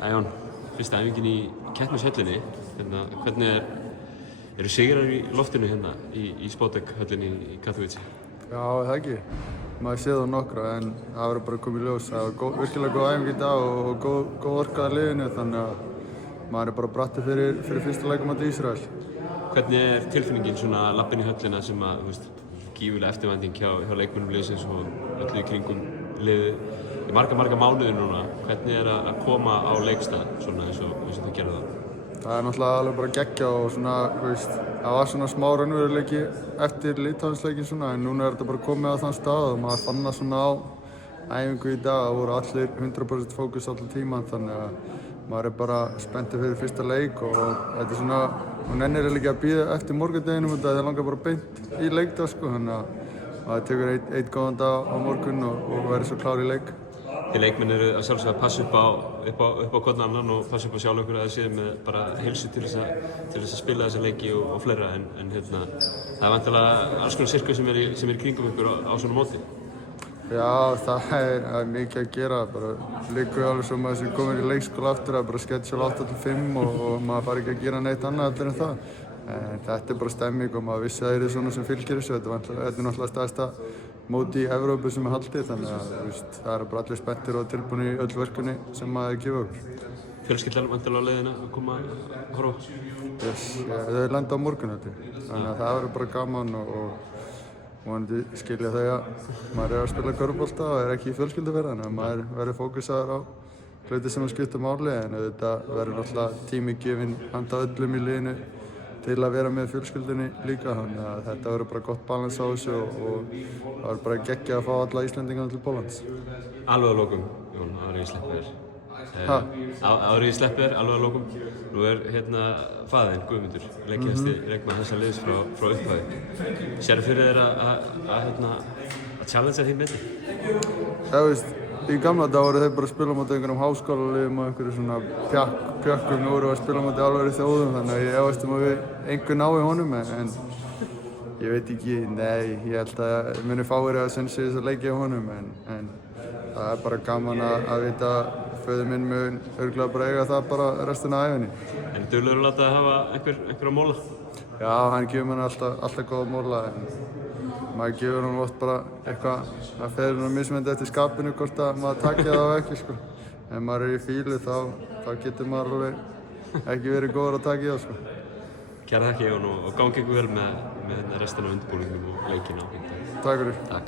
Jón, fyrsta æfingin í keppnishöllinni. Hvernig eru sigrar í loftinu hérna í Spotec-höllinni í Katowice? Já, það ekki. Maður séð á nokkra en það verður bara komið í ljós. Það var virkilega góð æfing í dag og góð orka að liðinu þannig að maður er bara brattur fyrir fyrsta leikum á Ísrael. Hvernig er tilfinningin svona lappin í höllina sem að, þú veist, gífurlega eftirvænting hjá leikmönnum liðsins og öllu í kringum liðið í marga mánuði núna? Hvernig er að koma á leikstað svona eins og þau gerðu það? Það er náttúrulega alveg bara geggjað og svona, veist, það var svona smá raunveruleiki eftir Litháensleikin svona en núna er þetta bara komið á þann stað og maður fann það svona á æfingu í dag. Það voru allir 100% fókus allan tíman þannig að maður er bara spenntur fyrir fyrsta leik og þetta er svona, hún nennir ekki að bíða eftir morgundeginum og það langar bara beint í leikdag sko þannig að maður tekur einn góðan dag á morgun og verður svo klár í leik. Þið leikmenn eru að sjálfsögða að passa upp á hvern annan og passa upp á sjálf ykkur að það séu með bara heilsu til þess að spila þessa leiki og fleira en hérna, það er vantilega alls konar sirkus sem er í kringum ykkur á svona móti. Já, það er mikið að gera, bara líka alveg svo maður sem komir í leikskóla aftur að bara schedule 8-5 og maður fari ekki að gera neitt annað heldur en það. En þetta er bara stemming og maður vissi að það eru svona sem fylgir þessu. Þetta er náttúrulega stærsta móti í Evrópu sem er haldið þannig að það eru bara allir spenntir og tilbúinir í öll verkefni sem maður gefa okkur. Fjölskyldan vantilega á leiðina að koma að horfa? Yes, þau lenda á morgun þannig að það verður bara gaman og vonandi skilja þau að maður er að spila körfubolta og er ekki í fjölskylduferð þannig að maður verður fókusaður á hluti sem skipta máli en þetta verður náttúrulega tími gefinn handa öllum í liðinu til að vera með fjölskyldunni líka þannig að þetta verður bara gott balans á þessu og það verður bara geggjað að fá alla Íslendingana til Póllands. Alveg að lokum, Jón, árið ég sleppi þér. Árið ég sleppi þér, alveg að lokum. Nú er hérna faðir þinn, Guðmundur, leikjahæsti leikmaður þessa liðs frá upphafi. Sérðu fyrir þér að challengea þín betur? Já, veist, í gamla daga voru þeir bara að spila á móti einhverjum háskólaliðum og einhverju svona pjakkum. Nú voru að spila á móti alvegri þjóðum þannig að ég efast að við einhver nái honum en ég veit ekki, nei, ég held að muni fáir að sönsi þess að leikja honum en það er bara gaman að vita að föður minn mun örugglega bara eiga það bara restina af ævinni. En duglegur að láta það hafa einhverja móla? Já, hann gefur mér alltaf góða móla en maður gefur hann oft bara eitthvað að feður hann mismunandi eftir skapinu hvort að maður takja það á ekki sko. Ef maður er í fílu þá getur maður alveg ekki verið góður að taka í það sko. Kærar þakkir Jón og gangi ykkur vel með restina af undirbúningnum og leikina. Takk fyrir. Takk.